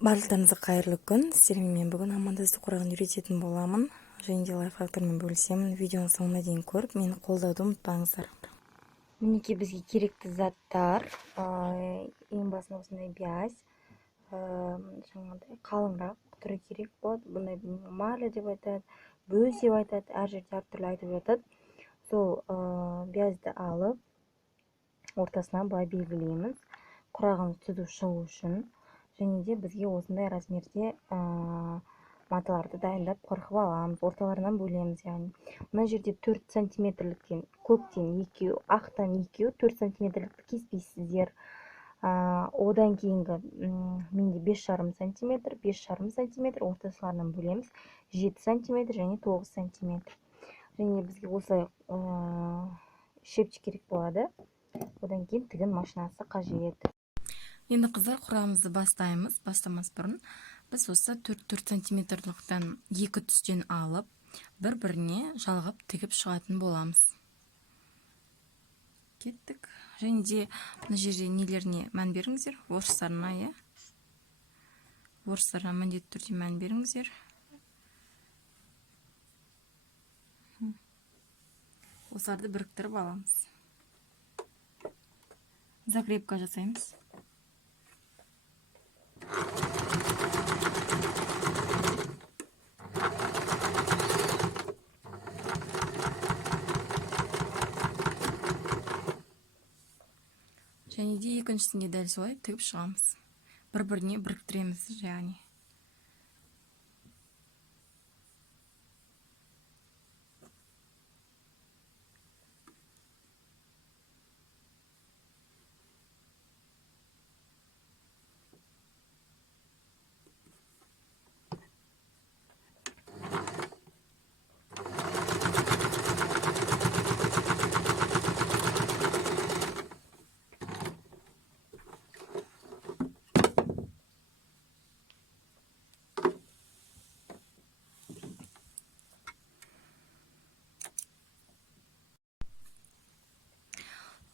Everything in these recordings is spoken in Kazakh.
Барлықтарыңызға қайырлы күн. Сіздермен мен бүгін амандасты құрағын үйрететін боламын. Және де лайфхактармен бөлісемін. Видеоның соңына дейін көріп, мені қолдауды ұмытпаңыздар. Мінекей бізге керекті заттар. Ең басында осындай бияз. Жаңағыдай қалыңырақ түрі керек болады. Бұндай марля деп айтады, бөз деп айтады. Әр жерде әртүрлі айтып жатады. Сол биязды алып, ортасына былай белгілейміз. Құрағын түзу шығу үшін. Және де бізге осындай размерде маталарды дайындап қырқып аламыз. Орталарынан бөлеміз, яғни. Мына жерде 4 сантиметрліктен, көктен екеу, ақтан екеу, 4 сантиметрлікті кеспейсіздер. Одан кейінгі менде 5,5 сантиметр, 5,5 сантиметр, ортасыларынан бөлеміз. 7 сантиметр және 9 сантиметр. Және бізге осылай шепчик керек болады. Одан кейін тігін машинасы қажет. Енді қыздар, құрағымызды бастаймыз. Бастамас бұрын біз осы 4 сантиметрліктен 2 түстен алып, бір-біріне жалғап тігіп шығатын боламыз. Кеттік. Және де мына жерде нелеріне мән беріңіздер? Орыстарына, иә? Орыстарына міндетті түрде мән беріңіздер. Осыларды біріктіріп аламыз. Закрепка жасаймыз. Және де екіншісінде дәл солай тігіп шығамыз. Бір-біріне біріктіреміз, яғни.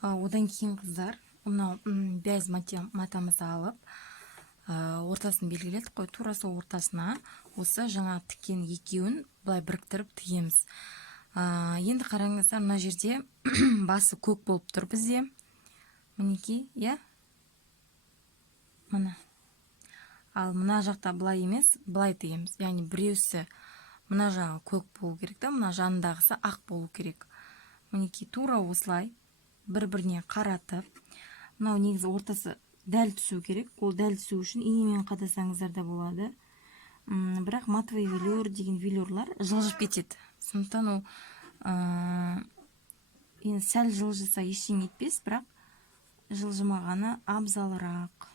Одан кейін қыздар, мынау бияз матамызды алып, ортасын белгіледік қой, тура сол ортасына осы жаңа тіккен екеуін былай біріктіріп тігеміз. Енді қараңыздар, мына жерде басы көк болып тұр бізде. Мінекей, иә? Мына. Ал мына жақта былай емес, былай тігеміз. Яғни біреусі мына жағы көк болу керек та, мына жанындағысы ақ болу керек. Мінекей тура осылай бір-біріне қаратып, мынау негізі ортасы дәл түсу керек. Ол дәл түсу үшін инемен қадасаңыздар да болады. Бірақ матовый велюр деген велюрлар жылжып кетеді. Сондықтан ол енді сәл жылжыса ештеңе етпес, бірақ жылжымағаны абзалырақ.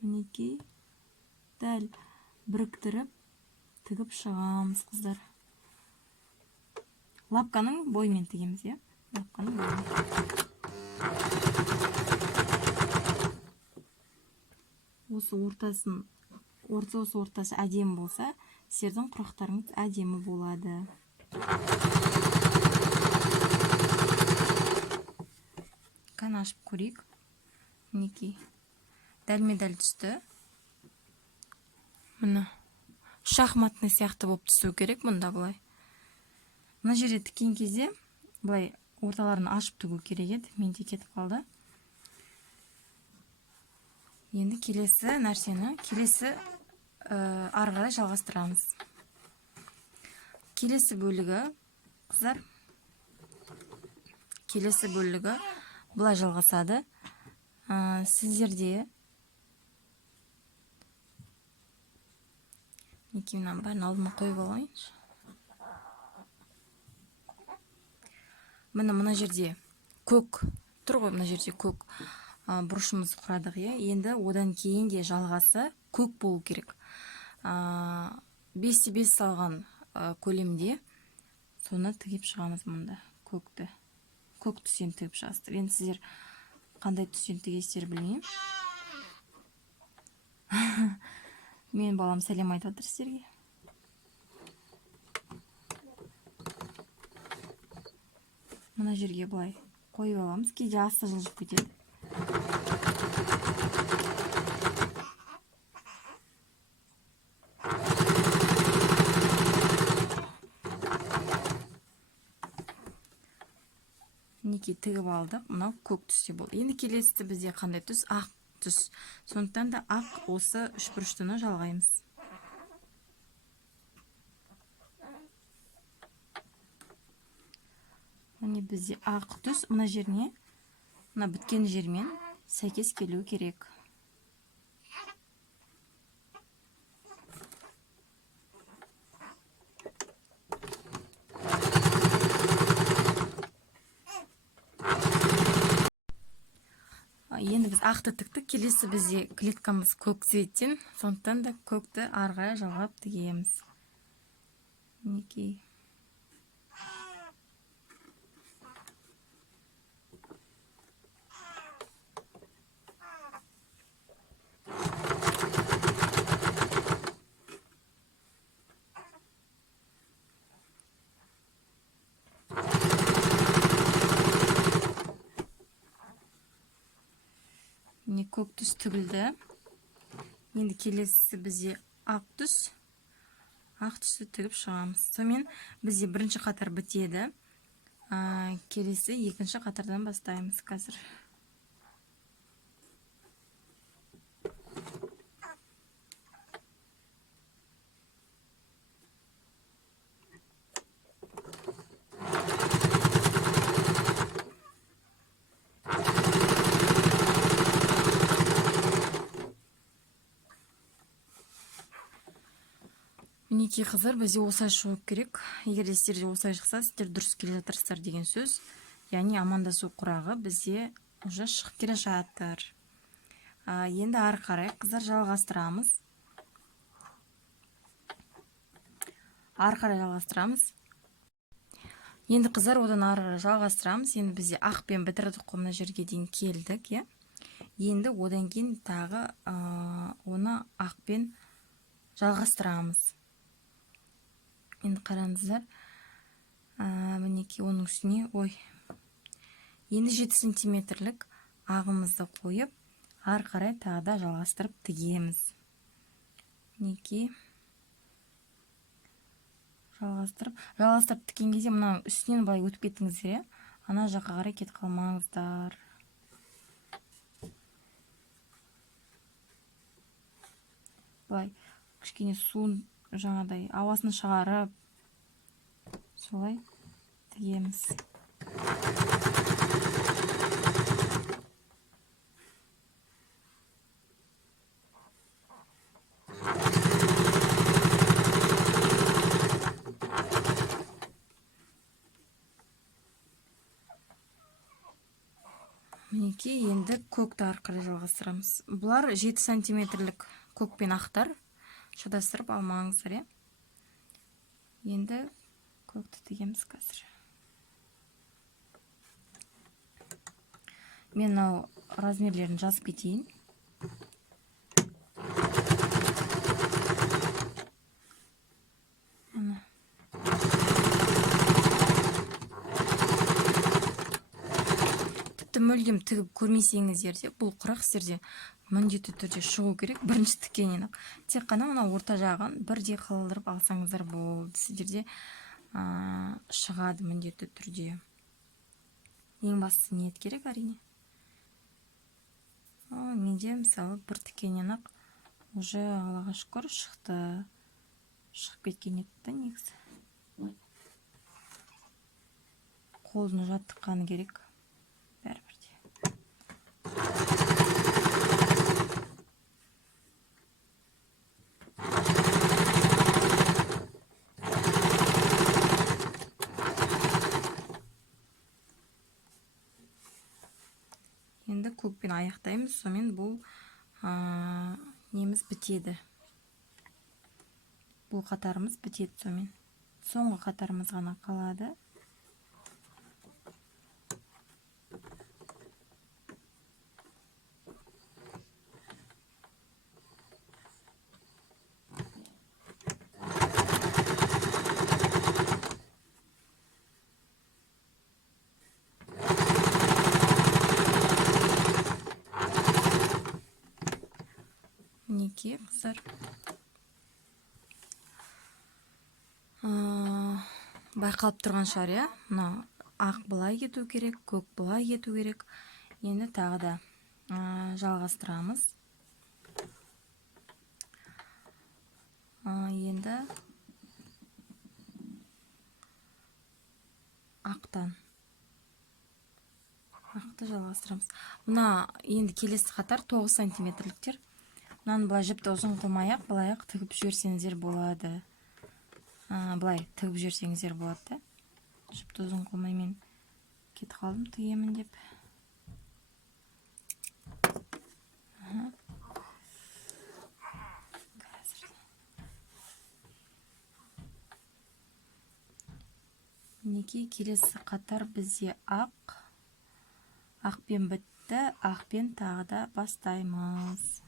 Мінекей дәл біріктіріп тігіп шығамыз, қыздар. Лапканың бойымен тігеміз, иә? Лапканың бойымен. Осы ортасы әдемі болса, сіздердің құрақтарыңыз әдемі болады. Кәні ашып көрейік. Мінекей. Дәлме-дәл түсті. Мына. Шахматный сияқты болып түсу керек мұнда былай. Мына жерде тіккен кезде былай орталарын ашып тігу керек еді. Менде кетіп қалды. Енді келесі ары қарай жалғастырамыз. Келесі бөлігі, қыздар, былай жалғасады. Сіздерде екеуінен бәрін алдыма қойып алайыншы. Мына жерде көк тұр ғой, мына жерде көк бұрышымызды құрадық, е. Енді одан кейін де жалғасы көк болу керек. 5-5 салған көлемде соны тігіп шығамыз мұнда, көкті. Көк түстен тігіп шығасыздар. Енді сіздер қандай түстен тігесіздер білмеймін. Мен балам сәлем айтып отыр сіздерге. Мына жерге былай қойып аламыз. Кейде асты жылжып кетеді. мінекей тігіп алдық. Мынау көк түсте болды. Енді келесі бізде қандай түс? Ақ түс. Сондықтан да ақ осы үшбұрыштыны жалғаймыз. Міне бізде ақ түс мына жеріне, мына біткен жермен сәйкес келу керек. Енді біз ақты тіктік, келесі бізде клеткамыз көк цветтен, сондықтан да көкті ары қарай жалғап тігеміз. Мінекей. Міне көк түс тігілді. Енді келесі бізде ақ түс. Ақ түсті тігіп шығамыз. Сонымен бізде бірінші қатар бітеді. Келесі екінші қатардан бастаймыз қазір. Мінекей қыздар, бізде осылай шығу керек. Егер сіздер де осылай шықса, сіздер дұрыс келе жатырсыздар деген сөз. Яғни амандасу құрағы бізде уже шығып келе жатыр. Енді ары қарай қыздар жалғастырамыз. Енді қыздар одан ары жалғастырамыз. Енді бізде ақпен бітірдік, мына жерге дейін келдік, е. Енді одан кейін тағы оны ақпен жалғастырамыз. Енді қараңыздар, мінекей оның үстіне, енді 7 сантиметрлік ағымызды қойып, ары қарай тағы да жалғастырып тігеміз. Мінекей жалғастырып тіккен кезде мына үстінен былай өтіп кеттіңіздер, ана жаққа қарай кетіп қалмаңыздар. Былай кішкене суын жаңадай ауасын шығарып, солай тігеміз. Мінекей, енді көкті ары қарай жалғастырамыз. Бұлар 7 сантиметрлік көкпен ақтар. Шатастырып алмаңыздар, е. Енді көкті тігеміз қазір. Мен мынау размерлерін жазып кетейін. Тіпті мүлдем тігіп көрмесеңіздер де, бұл құрақ сіздерде міндетті түрде шығу керек. Бірінші тіккеннен ақ. Тек қана мына орта жағын бірдей қалдырып алсаңыздар болды. Сіздерде шығады міндетті түрде. Ең бастысы ниет керек, әрине. Менде мысалы бір тіккеннен ақ уже Аллаға шүкір шықты. Шығып кеткен еді негізі. Қолын жаттыққаны керек. Бәрібірде. Енді көкпен аяқтаймыз, сонымен бұл неміз бітеді. Бұл қатарымыз бітеді сонымен. Соңғы қатарымыз ғана қалады. Мінекей, қыздар. Байқалып тұрған шығар, е? Мына ақ былай кету керек, көк былай кету керек. Енді тағы да жалғастырамыз. Енді ақты жалғастырамыз. Мына енді келесі қатар 9 сантиметрліктер. Мынаны былай жіпті ұзын қылмай-ақ, былай-ақ тігіп жіберсеңіздер болады. Былай тігіп жіберсеңіздер болады да. Жіпті ұзын қылмай мен кетіп қалдым тігемін деп. Мінекей келесі қатар бізде ақпен бітті, ақпен тағы да бастаймыз.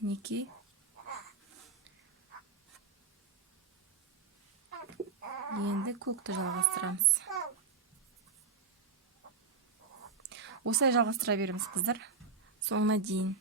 Мінекей енді көкті жалғастырамыз. Осылай жалғастыра береміз қыздар, соңына дейін.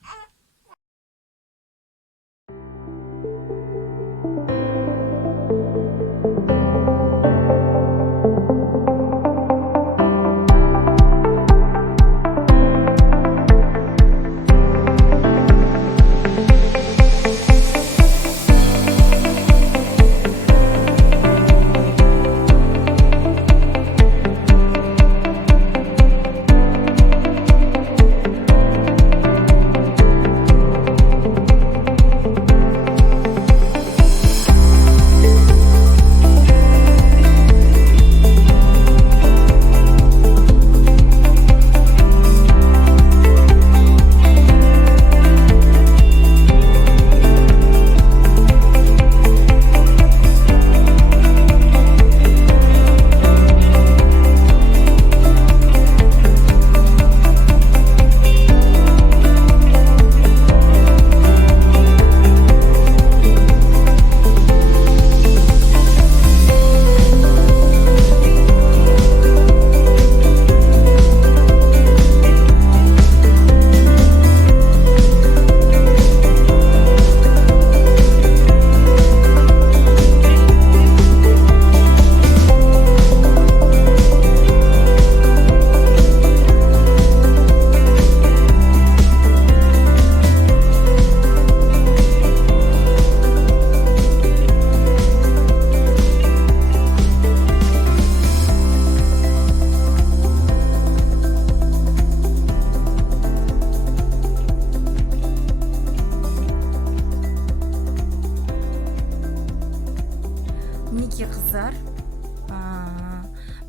Мінекей қыздар,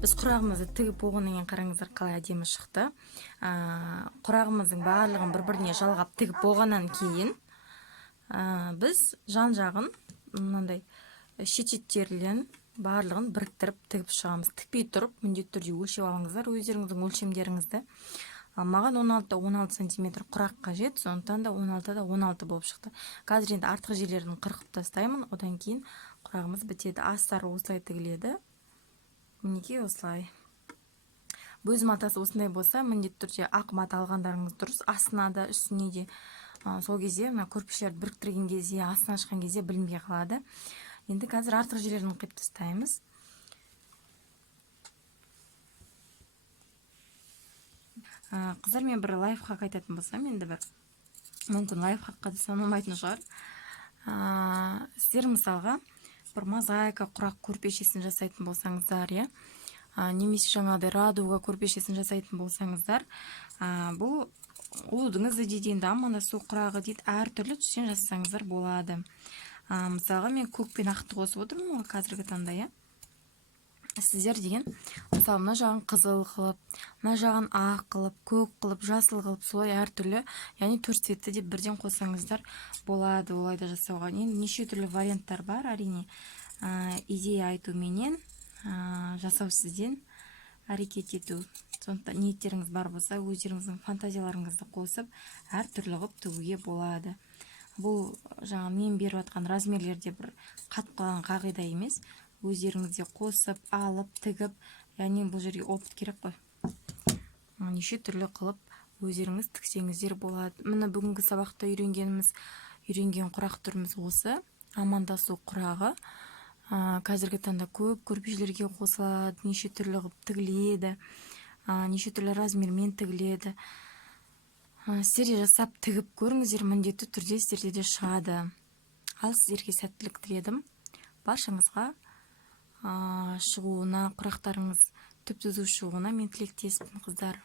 біз құрағымызды тігіп болғаннан кейін қараңыздар қалай әдемі шықты. Құрағымыздың барлығын бір-біріне жалғап тігіп болғаннан кейін біз жан жағын мынандай шет-шеттерін барлығын біріктіріп тігіп шығамыз. Тікпей тұрып міндетті түрде өлшеп алыңыздар өздеріңіздің өлшемдеріңізді. Маған 16 сантиметр құрақ қажет, сондықтан да 16 болып шықты. Қазір енді артық жерлерін қырқып тастаймын, одан кейін құрағымыз бітеді. Астары осылай тігіледі. Мінекей осылай. Бөз матасы осындай болса, міндетті түрде ақ мата алғандарыңыз дұрыс. Астына да, үстіне де. Сол кезде мына көрпіштерді біріктірген кезде, астына шыққан кезде білінбей қалады. Енді қазір артық жерлерін қиып тастаймыз. Қыздар, мен бір лайфхак айтатын болсам, енді бір мүмкін лайфхакқа да саналмайтын шығар. Сіздер мысалға бір мозаика құрақ көрпешесін жасайтын болсаңыздар, немесе жаңағыдай радуга көрпешесін жасайтын болсаңыздар, бұл ұлудыңыз дейді, енді амандасу құрағы дейді, әртүрлі түстен жасасаңыздар болады. Мысалға мен көк пен ақты қосып отырмын қазіргі таңда, сіздер деген мысалы мына жағын қызыл қылып, мына жағын ақ қылып, көк қылып, жасыл қылып, солай әртүрлі, яғни 4 цветті деп бірден қосаңыздар болады, олай да жасауға. Енді неше түрлі варианттар бар, әрине. Идея айту менен, жасау сізден, әрекет ету. Сондықтан ниеттеріңіз бар болса, өздеріңіздің фантазияларыңызды қосып, әртүрлі қылып тігуге болады. бұл жаңа мен беріп жатқан размерлерде бір қатып қалған қағида емес. Өздеріңізде қосып, алып, тігіп, яғни бұл жерге опыт керек қой. Неше түрлі қылып өздеріңіз тіксеңіздер болады. Міне бүгінгі сабақта үйренген құрақ түріміз осы. Амандасу құрағы. Қазіргі таңда көп көрпешелерге қосылады, неше түрлі қылып тігіледі, неше түрлі размермен тігіледі. Сіздер жасап тігіп көріңіздер, міндетті түрде сіздерде де шығады. Ал сіздерге сәттілік тіледім. Баршаңызға шығуына, құрақтарыңыз түп-түзу шығуына мен тілектеспін, қыздар.